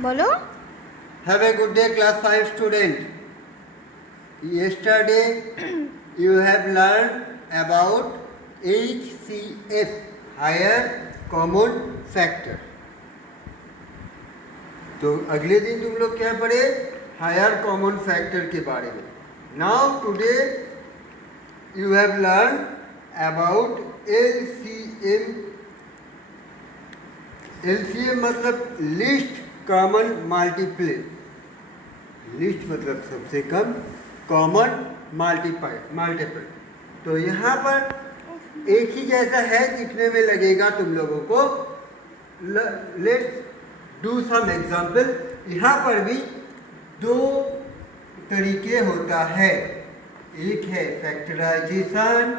बोलो। Have a good day, class 5 student. Yesterday you have learned about HCF, higher common factor. तो अगले दिन तुम लोग क्या पढ़े? हायर कॉमन फैक्टर के बारे में. Now today you have learn about LCM. LCM मतलब लिस्ट कॉमन मल्टीपल. लिस्ट मतलब सबसे कम, कॉमन मल्टीपल. तो यहाँ पर एक ही जैसा है, दिखने में लगेगा तुम लोगों को. Let's do some example. यहाँ पर भी दो तरीके होता है. एक है फैक्टराइजेशन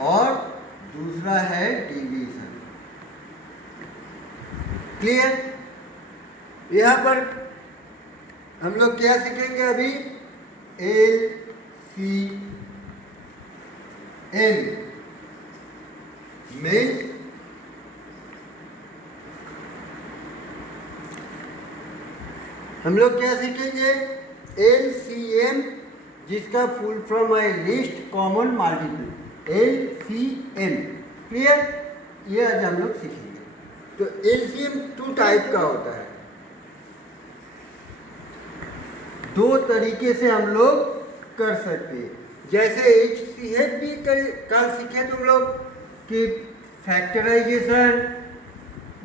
और दूसरा है डिवीजन. क्लियर? यहाँ पर हम लोग क्या सीखेंगे अभी? LCM में हम लोग क्या सीखेंगे? LCM जिसका फुल फॉर्म है list common multiple. LCM. Clear? ये आज हम लोग सीखेंगे. तो LCM 2 टाइप का होता है. दो तरीके से हम लोग कर सकते हैं. जैसे HCF भी कल सीखे तुम लोग कि फैक्टराइजेशन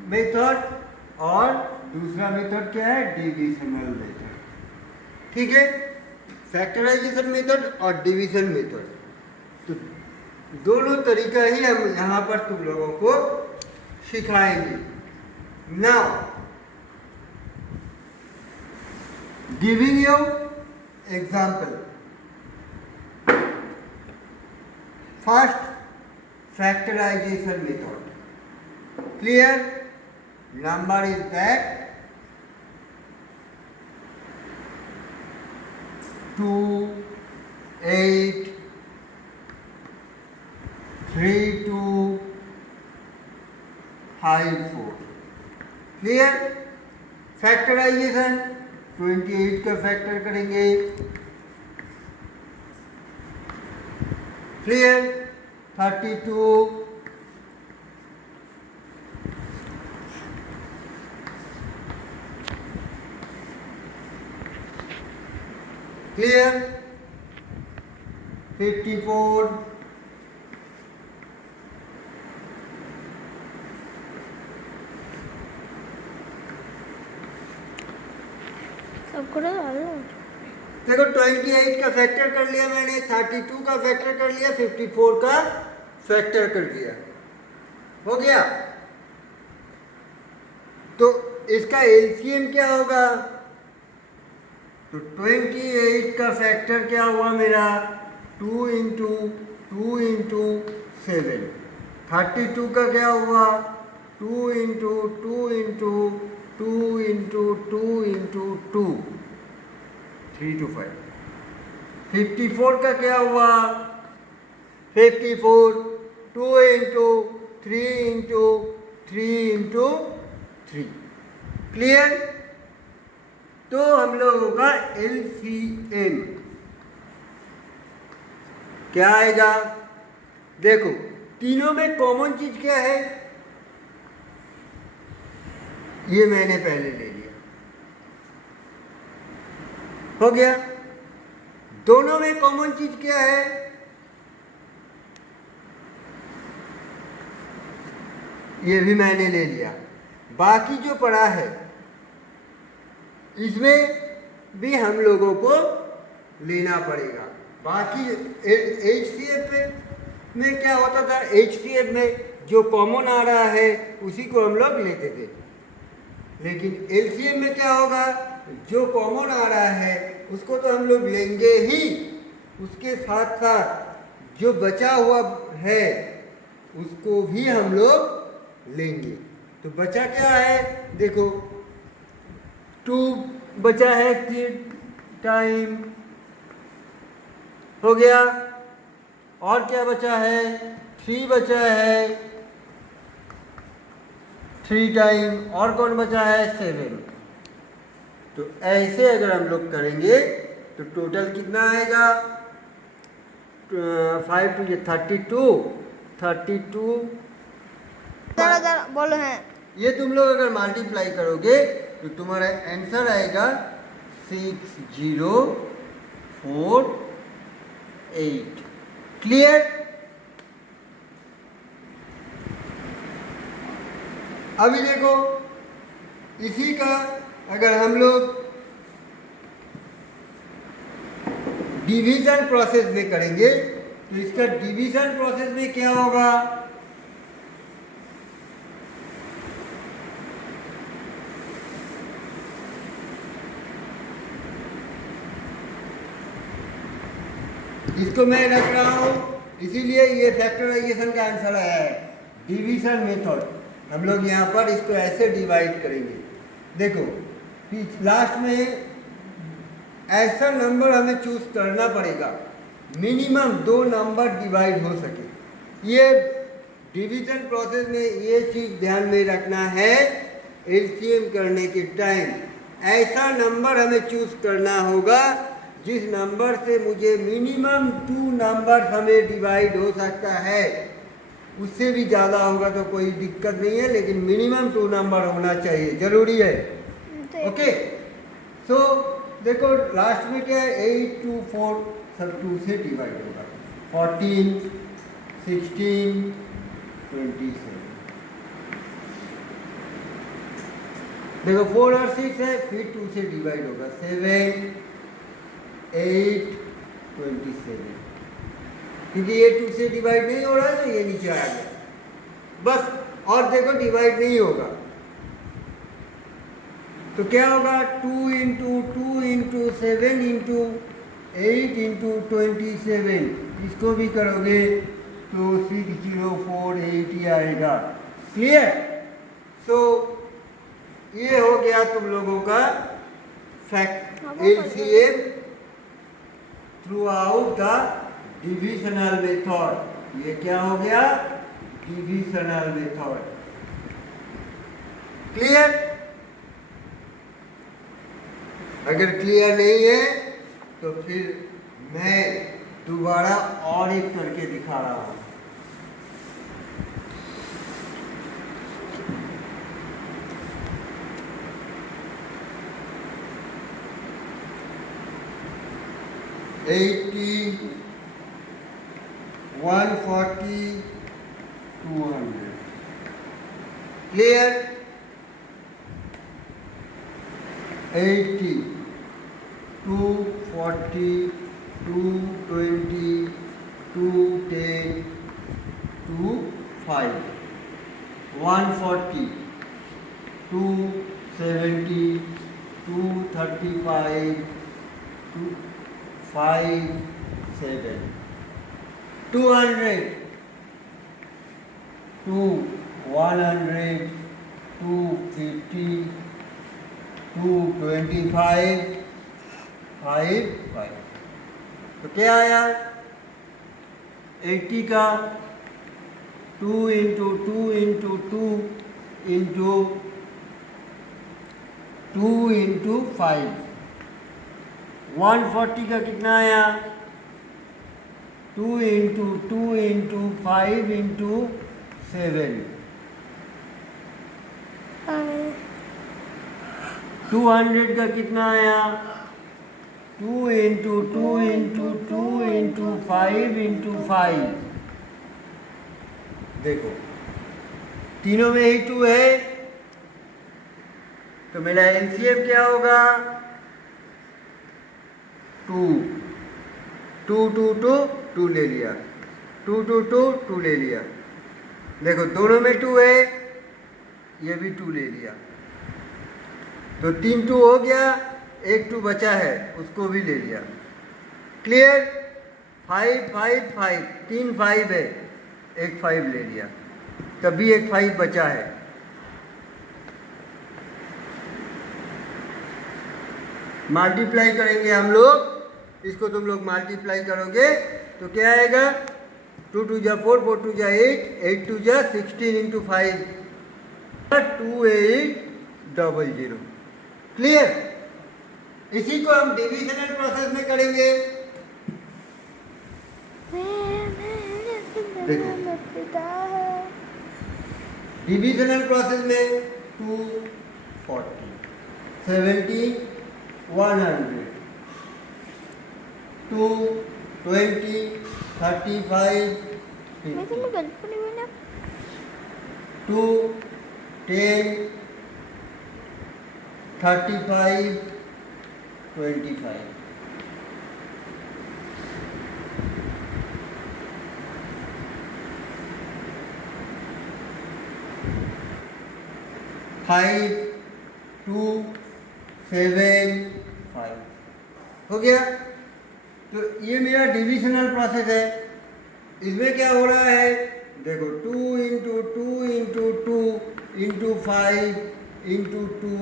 मेथड और दूसरा मेथड क्या है? Divisional method. ठीक है? फैक्टराइजेशन मेथड और डिवीजन मेथड. तो दोनों तरीका ही हम यहाँ पर तुम लोगों को सिखाएंगे. Now giving you example. First factorization method. Clear? Number is that 2, 8, 3, 2, 5, 4. Clear? Factorization 28 का फैक्टर करेंगे. Clear? 32, clear? 54, देखो 28 का फैक्टर कर लिया मैंने, 32 का फैक्टर कर लिया, 54 का फैक्टर कर दिया. हो गया? तो इसका LCM क्या होगा? तो 28 का फैक्टर क्या हुआ मेरा? 2 इंटू 2 इंटू 7. 32 का क्या हुआ? 2 into 2 into 2 into 2 into 2, 3 to 5. 54 का क्या हुआ? 54 2 इंटू 3 इंटू 3 इंटू 3. क्लियर? तो हम लोगों का LCM क्या आएगा? देखो तीनों में कॉमन चीज क्या है? ये मैंने पहले ले लिया. हो गया? दोनों में कॉमन चीज क्या है? ये भी मैंने ले लिया. बाकी जो पड़ा है इसमें भी हम लोगों को लेना पड़ेगा. बाकी HCF में क्या होता था? HCF में जो कॉमन आ रहा है उसी को हम लोग लेते थे. लेकिन LCM में क्या होगा? जो कॉमन आ रहा है उसको तो हम लोग लेंगे ही, उसके साथ साथ जो बचा हुआ है उसको भी हम लोग लेंगे. तो बचा क्या है? देखो 2 बचा है टाइम. हो गया? और क्या बचा है? 3 बचा है. 3 टाइम, और कौन बचा है 7। तो ऐसे अगर हम लोग करेंगे तो टोटल कितना आएगा, 5 टू 32 बोलो हैं। ये तुम लोग अगर मल्टीप्लाई करोगे तो तुम्हारा आंसर आएगा 6048। क्लियर। अभी देखो इसी का अगर हम लोग डिवीजन प्रोसेस में करेंगे तो इसका डिवीजन प्रोसेस में क्या होगा, इसको मैं रख रहा हूं इसीलिए ये फैक्टराइजेशन का आंसर आया है, डिवीजन मेथड। हम लोग यहाँ पर इसको ऐसे डिवाइड करेंगे। देखो लास्ट में ऐसा नंबर हमें चूज करना पड़ेगा मिनिमम 2 नंबर डिवाइड हो सके। ये डिवीजन प्रोसेस में ये चीज ध्यान में रखना है, एलसीएम करने के टाइम ऐसा नंबर हमें चूज करना होगा जिस नंबर से मुझे मिनिमम 2 नंबर हमें डिवाइड हो सकता है। उससे भी ज़्यादा होगा तो कोई दिक्कत नहीं है, लेकिन मिनिमम 2 नंबर होना चाहिए, जरूरी है। ओके सो देखो लास्ट में क्या है, 8 2 4 सब 2 से डिवाइड होगा, 14 16 27। देखो 4 और 6 है, फिर 2 से डिवाइड होगा, 7 8 27। क्योंकि ये 2 से डिवाइड नहीं हो रहा है तो ये नीचे आ गया बस। और देखो डिवाइड नहीं होगा तो क्या होगा, 2 इंटू 2 इंटू 7 इंटू 8 इंटू 27। इसको भी करोगे तो 6048 आएगा। क्लियर। सो ये हो गया तुम लोगों का LCM through out the divisional method. ये क्या हो गया, डिविजनल मेथड। क्लियर। अगर क्लियर नहीं है तो फिर मैं दोबारा और एक करके दिखा रहा हूं। एटी 140 200। क्लियर। 80 240 220 210 25 140 270 235 257 200 2 100 250 225 5 तो क्या आया, 80 का 2 इंटू 2 इंटू 2 इंटू 2 इंटू 5। 140 का कितना आया, 2 इंटू 2 इंटू 5 इंटू 7। 200 का कितना आया, 2 इंटू 2 इंटू 2 इंटू 5 इंटू 5। देखो तीनों में ही 2 है तो मेरा एलसीएम क्या होगा, 2 2 2 2 2 ले लिया, 2 2 2 2 ले लिया। देखो दोनों में 2 है, ये भी 2 ले लिया तो 3 2 हो गया, 1 2 बचा है उसको भी ले लिया। क्लियर। 5 5 5 3 5 है, 1 5 ले लिया, तभी 1 5 बचा है। मल्टीप्लाई करेंगे हम लोग, इसको तुम लोग मल्टीप्लाई करोगे तो क्या आएगा, 2 2 जा 4 4 2 जा 8 8 2 जा 16 इंटू 5 2800। क्लियर? इसी को हम डिविजनल प्रोसेस में करेंगे। देखो डिविजनल प्रोसेस में 240, 70, 100, 220, 35, 50, 2, 10, 35, 25। फाइव, 2, 7, 5 हो गया। तो ये मेरा डिविजनल प्रोसेस है। इसमें क्या हो रहा है, देखो 2 into 2 into 2 into 5 into 2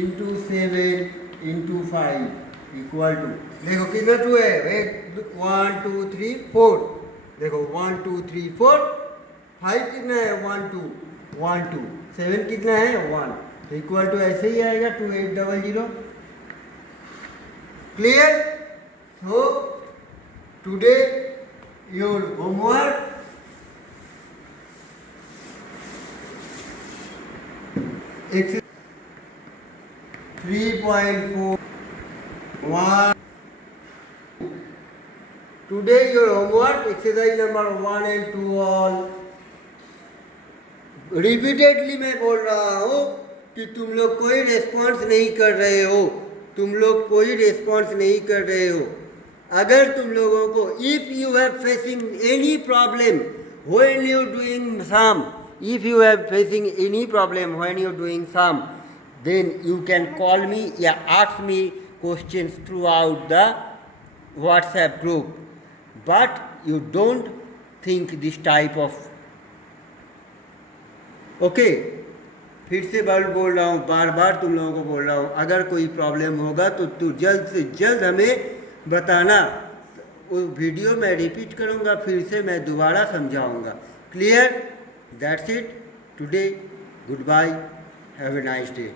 into 7 into 5 equal to, देखो कितना 2 है, 1 2 3 4, देखो 1 2 3 4, 5 कितना है 1 2 1 2, 7 कितना है 1, तो इक्वल टू ऐसे ही आएगा 2800। Clear? So today your homework exercise 3.4. Today your homework exercise number 1 and 2 all. Repeatedly मैं बोल रहा हूँ कि तुम लोग कोई रेस्पॉन्स नहीं कर रहे हो, तुम लोग कोई रेस्पॉन्स नहीं कर रहे हो। अगर तुम लोगों को if you have facing any problem when you doing some, if you have facing any problem when you doing some, then you can call me या ask me questions throughout the WhatsApp group, but you don't think this type of. Okay, फिर से बोल रहा हूँ, बार बार तुम लोगों को बोल रहा हूँ, अगर कोई प्रॉब्लम होगा तो तू जल्द से जल्द हमें बताना। वो वीडियो मैं रिपीट करूँगा, फिर से मैं दोबारा समझाऊँगा। Clear? That's it today. Good bye, have a nice day.